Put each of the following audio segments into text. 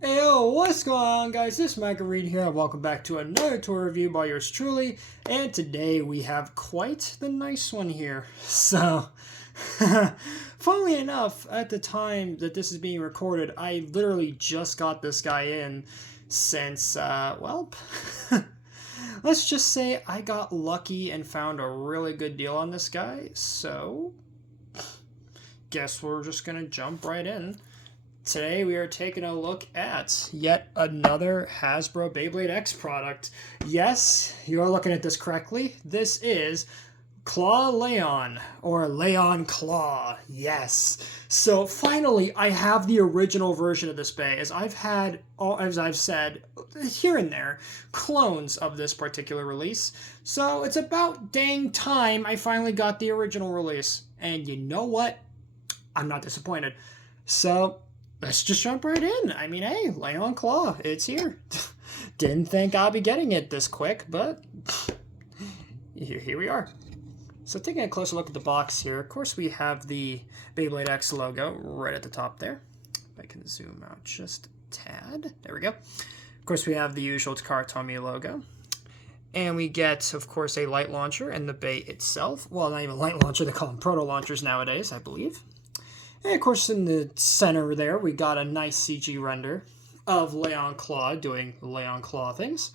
Hey yo, what's going on guys? This is MRGang here and welcome back to another tour review by yours truly. And today we have quite the nice one here. So, funnily enough, at the time that this is being recorded, I literally just got this guy in since, let's just say I got lucky and found a really good deal on this guy. So, guess we're just gonna jump right in. Today we are taking a look at yet another Hasbro Beyblade X product. Yes, you are looking at this correctly. This is Claw Leon, or Leon Claw. Yes. So finally, I have the original version of this bay, as I've said here and there, clones of this particular release. So it's about dang time I finally got the original release. And you know what? I'm not disappointed. So let's just jump right in. I mean, hey, Leon Claw, it's here. Didn't think I'd be getting it this quick, but here we are. So taking a closer look at the box here, of course we have the Beyblade X logo right at the top there. If I can zoom out just a tad. There we go. Of course we have the usual Takara Tomy logo. And we get, of course, a light launcher and the bay itself. Well, not even a light launcher, they call them proto launchers nowadays, I believe. And of course, in the center there, we got a nice CG render of Leon Claw doing Leon Claw things.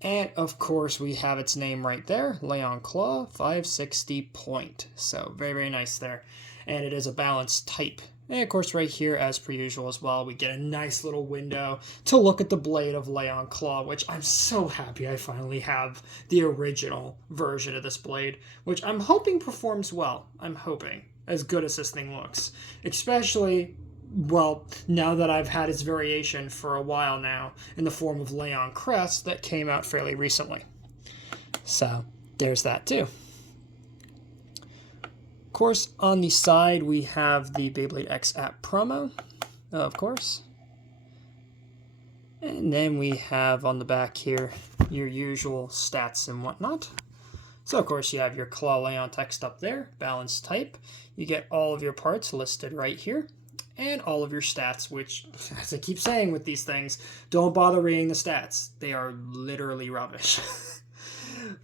And of course, we have its name right there, Leon Claw 560 point. So very, very nice there. And it is a balanced type. And of course, right here, as per usual as well, we get a nice little window to look at the blade of Leon Claw, which I'm so happy I finally have the original version of this blade, which I'm hoping performs well. I'm hoping. As good as this thing looks. Especially, well, now that I've had its variation for a while now in the form of Leon Crest that came out fairly recently. So, there's that too. Of course, on the side we have the Beyblade X app promo, of course. And then we have on the back here your usual stats and whatnot. So, of course, you have your Claw Leon text up there, balanced type. You get all of your parts listed right here, and all of your stats, which, as I keep saying with these things, don't bother reading the stats. They are literally rubbish.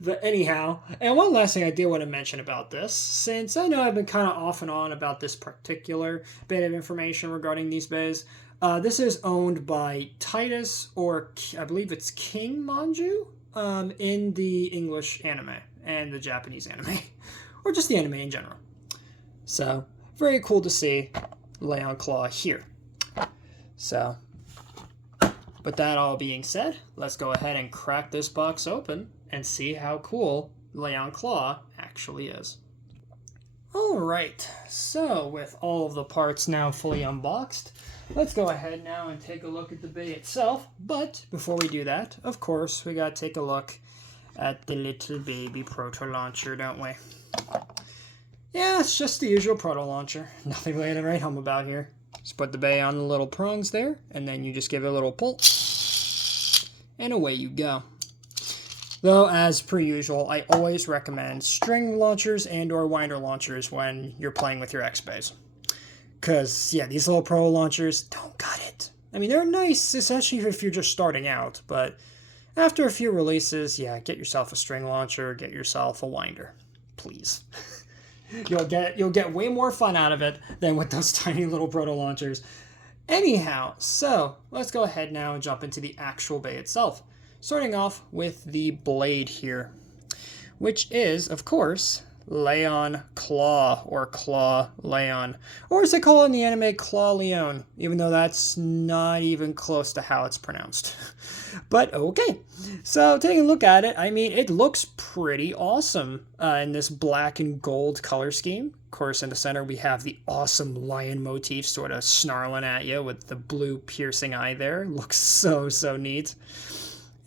But anyhow, and one last thing I did want to mention about this, since I know I've been kind of off and on about this particular bit of information regarding these bays, this is owned by Titus, or I believe it's King Manju, in the English anime and the Japanese anime, or just the anime in general. So, very cool to see Leon Claw here. So, with that all being said, let's go ahead and crack this box open and see how cool Leon Claw actually is. Alright, so with all of the parts now fully unboxed, let's go ahead now and take a look at the bay itself. But before we do that, of course, we gotta take a look at the little baby proto launcher, don't we? Yeah, it's just the usual proto launcher. Nothing really to write home about here. Just put the bay on the little prongs there, and then you just give it a little pull, and away you go. Though, as per usual, I always recommend string launchers and or winder launchers when you're playing with your X-Bays. Because, yeah, these little pro launchers don't cut it. I mean, they're nice, especially if you're just starting out, but after a few releases, yeah, get yourself a string launcher, get yourself a winder, please. You'll get way more fun out of it than with those tiny little proto launchers. Anyhow, so let's go ahead now and jump into the actual bay itself. Starting off with the blade here, which is, of course, Leon Claw, or Claw Leon, or as they call it in the anime, Claw Leon, even though that's not even close to how it's pronounced. But okay, so taking a look at it, I mean, it looks pretty awesome in this black and gold color scheme. Of course, in the center we have the awesome lion motif sort of snarling at you with the blue piercing eye there. Looks so, so neat.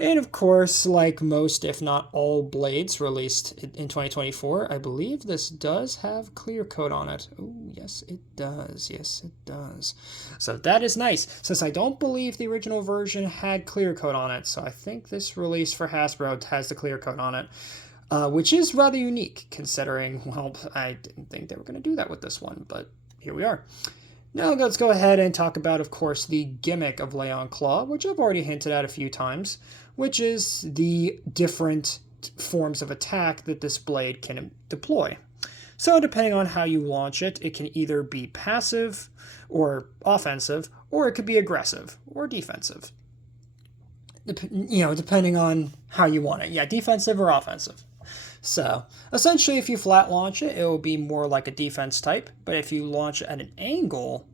And of course, like most, if not all blades released in 2024, I believe this does have clear coat on it. Oh, yes, it does. Yes, it does. So that is nice, since I don't believe the original version had clear coat on it. So I think this release for Hasbro has the clear coat on it, which is rather unique, considering, well, I didn't think they were going to do that with this one, but here we are. Now let's go ahead and talk about, of course, the gimmick of Lay on Claw, which I've already hinted at a few times, which is the different forms of attack that this blade can deploy. So depending on how you launch it, it can either be passive or offensive, or it could be aggressive or defensive. Depending on how you want it. Yeah, defensive or offensive. So essentially, if you flat launch it, it will be more like a defense type. But if you launch it at an angle,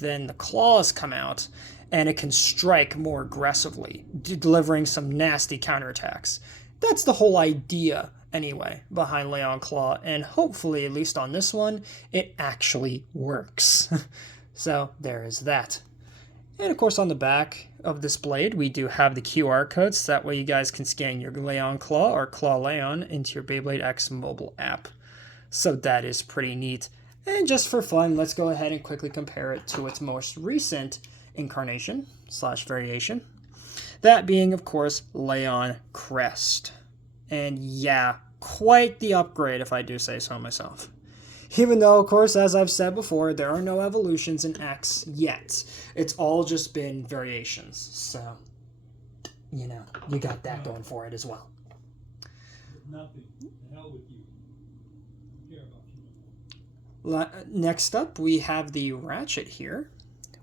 then the claws come out and it can strike more aggressively, delivering some nasty counterattacks. That's the whole idea, anyway, behind Lay on Claw. And hopefully, at least on this one, it actually works. So there is that. And of course, on the back of this blade, we do have the QR codes. So that way you guys can scan your Lay on Claw or Claw Lay on into your Beyblade X mobile app. So that is pretty neat. And just for fun, let's go ahead and quickly compare it to its most recent incarnation / variation. That being, of course, Lay on Crest. And yeah, quite the upgrade if I do say so myself. Even though, of course, as I've said before, there are no evolutions in X yet. It's all just been variations. So, you got that going for it as well. Nothing. The hell with you. I care about you. Next up, we have the Ratchet here,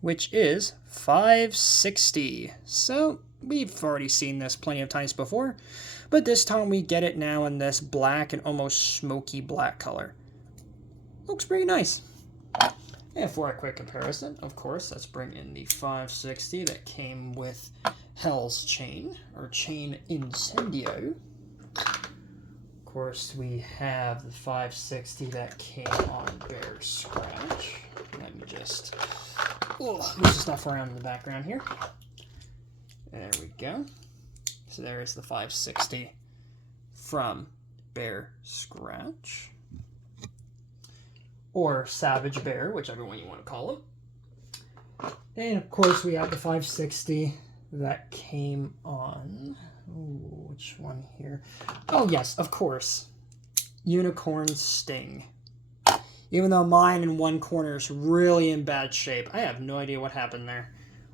which is 560. So, we've already seen this plenty of times before, but this time we get it now in this black and almost smoky black color. Looks pretty nice. And for a quick comparison, of course, let's bring in the 560 that came with Hell's Chain, or Chain Incendio. Of course, we have the 560 that came on Bear Scratch. Let me just move some stuff around in the background here. There we go. So there's the 560 from Bear Scratch. Or Savage Bear, whichever one you want to call him. And of course we have the 560 that came on... Ooh, which one here? Oh yes, of course. Unicorn Sting. Even though mine in one corner is really in bad shape. I have no idea what happened there.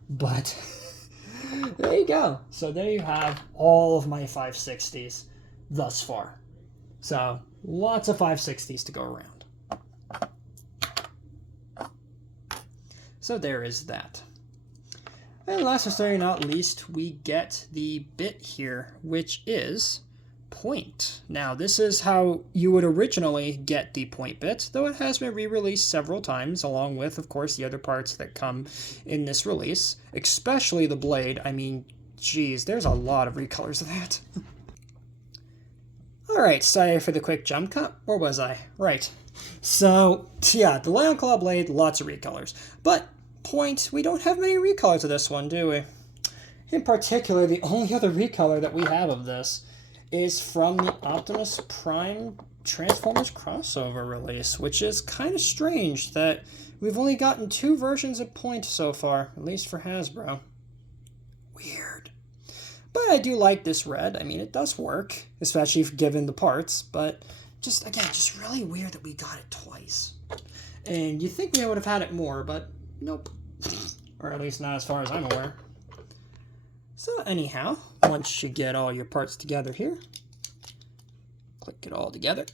But there you go. So there you have all of my 560s thus far. So lots of 560s to go around. So there is that. And last but certainly not least, we get the bit here, which is point. Now, this is how you would originally get the point bit, though it has been re-released several times, along with, of course, the other parts that come in this release, especially the blade. I mean, geez, there's a lot of recolors of that. Alright, sorry for the quick jump cut. Where was I? Right. So, yeah, the Lay on Claw blade, lots of recolors. But point, we don't have many recolors of this one, do we? In particular, the only other recolor that we have of this is from the Optimus Prime Transformers crossover release, which is kind of strange that we've only gotten 2 versions of point so far, at least for Hasbro. Weird. But I do like this red. I mean, it does work, especially if given the parts, but just really weird that we got it twice. And you'd think we would have had it more, but nope. Or at least not as far as I'm aware. So anyhow, once you get all your parts together here, click it all together.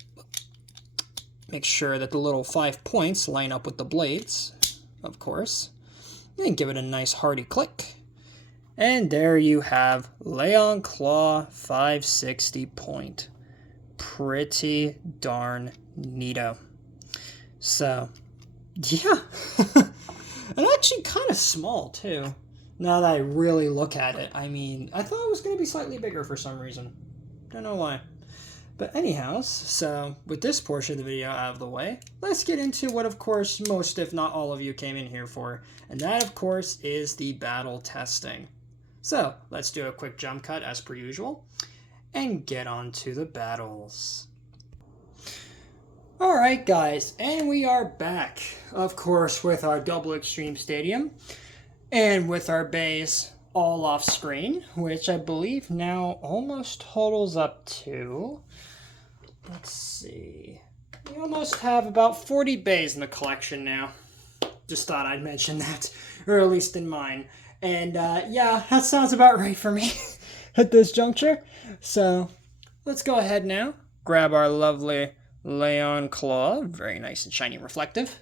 Make sure that the little 5 points line up with the blades, of course. And give it a nice hearty click. And there you have Lay on Claw 560 point. Pretty darn neato. So, yeah. And actually kind of small, too. Now that I really look at it. I mean, I thought it was going to be slightly bigger for some reason. Don't know why. But anyhow, so with this portion of the video out of the way, let's get into what, of course, most, if not all of you came in here for. And that, of course, is the battle testing. So, let's do a quick jump cut as per usual, and get on to the battles. Alright guys, and we are back, of course, with our Double Extreme Stadium, and with our bays all off screen, which I believe now almost totals up to, let's see, we almost have about 40 bays in the collection now. just thought I'd mention that, or at least in mine. And yeah, that sounds about right for me at this juncture. So let's go ahead now, grab our lovely Leon Claw, very nice and shiny and reflective.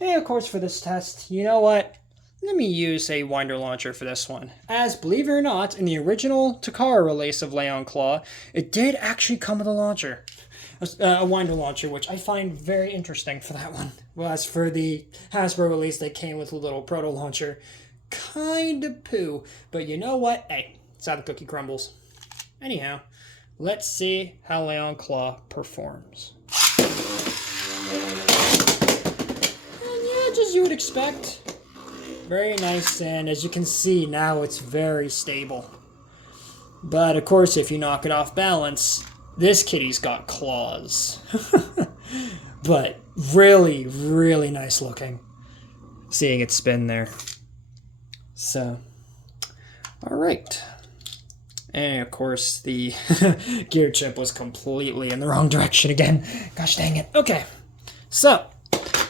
And of course for this test, you know what? Let me use a winder launcher for this one. As, believe it or not, in the original Takara release of Leon Claw, it did actually come with a launcher. A winder launcher, which I find very interesting for that one. Whereas for the Hasbro release, they came with a little proto launcher. Kind of poo. But you know what? Hey, it's how the cookie crumbles. Anyhow, let's see how Leon Claw performs. And yeah, just as you would expect. Very nice, and as you can see, now it's very stable. But of course, if you knock it off balance, this kitty's got claws. But really, really nice looking. Seeing it spin there. So, alright. And of course, the gear chip was completely in the wrong direction again. Gosh dang it. Okay, so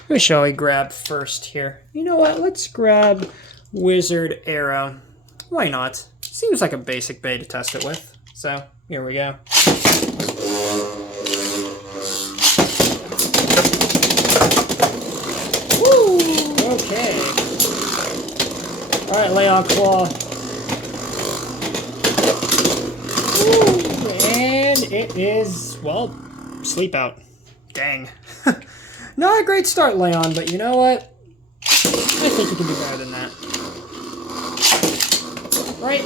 who shall we grab first here? You know what? Let's grab Wizard Arrow. Why not? Seems like a basic bay to test it with. So, here we go. Woo! Okay. Alright, Leon Claw. Woo! And it is, well, sleep out. Dang. Not a great start, Leon, but you know what? I think you can do better than that. Right?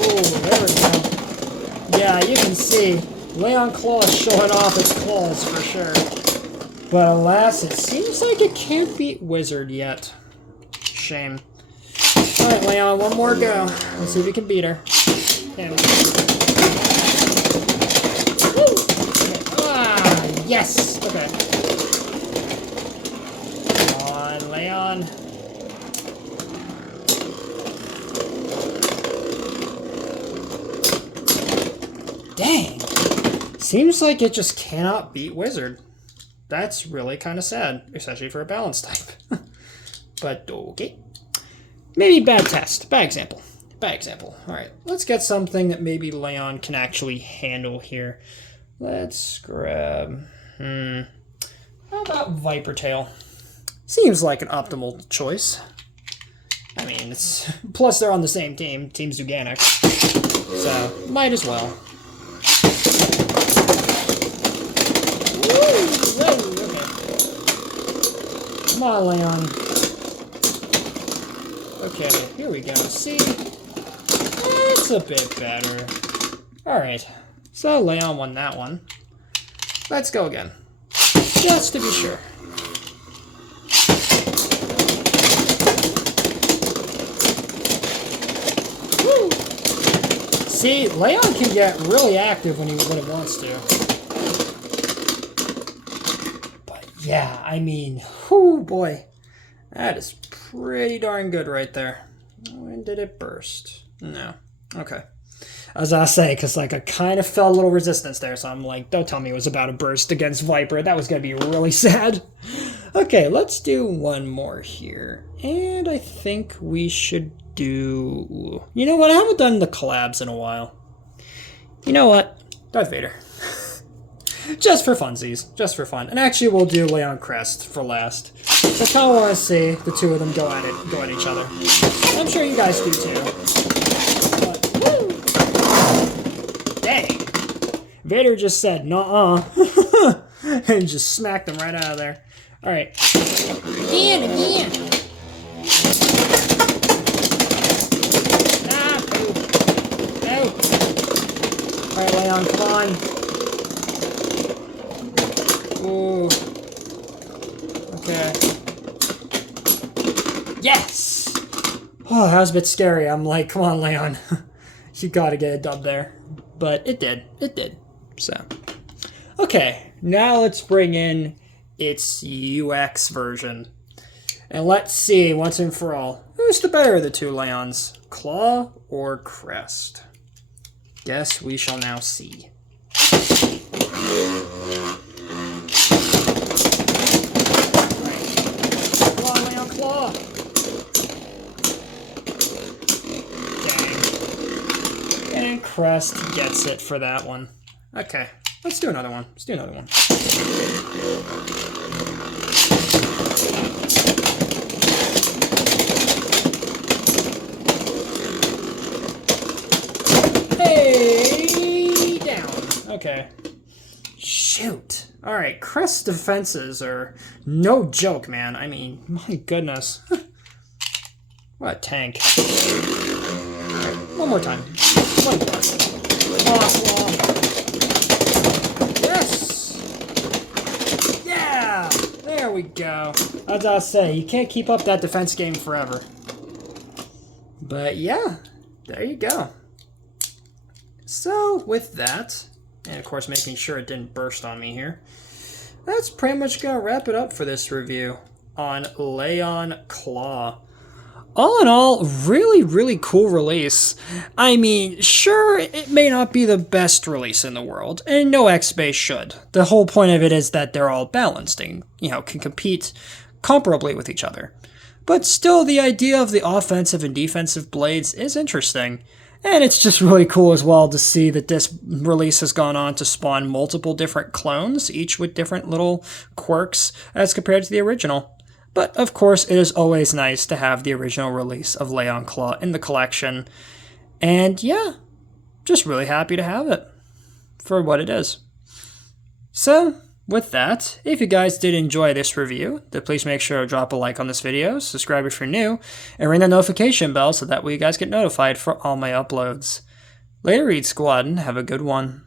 Oh, there we go. Yeah, you can see Leon Claw is showing off its claws for sure. But alas, it seems like it can't beat Wizard yet. Shame. Alright, Leon, one more go. Let's see if we can beat her. And yes! Okay. Come on, Leon. Dang! Seems like it just cannot beat Wizard. That's really kind of sad, especially for a balance type. But okay. Maybe bad test. Bad example. Bad example. Alright, let's get something that maybe Leon can actually handle here. Let's grab... How about Viper Tail? Seems like an optimal choice. I mean, it's... Plus they're on the same team, Team Zuganic. So, might as well. Woo! Whoa, okay. Come on, Leon. Okay, here we go. See? That's a bit better. Alright. So, Leon won that one. Let's go again. Just to be sure. Woo! See, Leon can get really active when it wants to. But yeah, I mean, whoo boy. That is pretty darn good right there. When did it burst? No. Okay. As I say, because like I kind of felt a little resistance there, so I'm like, don't tell me it was about to burst against Viper. That was going to be really sad. Okay, let's do one more here. And I think we should do... You know what? I haven't done the collabs in a while. You know what? Darth Vader. Just for funsies. Just for fun. And actually, we'll do Leon Crest for last. I kind of want to see the two of them go at each other. I'm sure you guys do too. Dang. Vader just said, nuh-uh. And just smacked him right out of there. Alright. Again. Ah, poop. No. Alright, Leon, come on. Ooh. Okay. Yes! Oh, that was a bit scary. I'm like, come on, Leon. You gotta get a dub there. But it did. It did. So. Okay. Now let's bring in its UX version. And let's see, once and for all, who's the better of the two Leons? Claw or Crest? Guess we shall now see. Crest gets it for that one. Okay, let's do another one. Let's do another one. Hey, down. Okay. Shoot. All right, Crest defenses are no joke, man. I mean, my goodness. What a tank. Right, one more time. One more. Awesome. Yes! Yeah! There we go. As I say, you can't keep up that defense game forever. But yeah, there you go. So, with that, and of course making sure it didn't burst on me here, that's pretty much going to wrap it up for this review on Leon Claw. All in all, really, really cool release. I mean, sure, it may not be the best release in the world, and no X-Base should. The whole point of it is that they're all balanced and, can compete comparably with each other. But still, the idea of the offensive and defensive blades is interesting. And it's just really cool as well to see that this release has gone on to spawn multiple different clones, each with different little quirks as compared to the original. But, of course, it is always nice to have the original release of Leon Claw in the collection. And, yeah, just really happy to have it for what it is. So, with that, if you guys did enjoy this review, then please make sure to drop a like on this video, subscribe if you're new, and ring the notification bell so that way you guys get notified for all my uploads. Later, Reed Squad, and have a good one.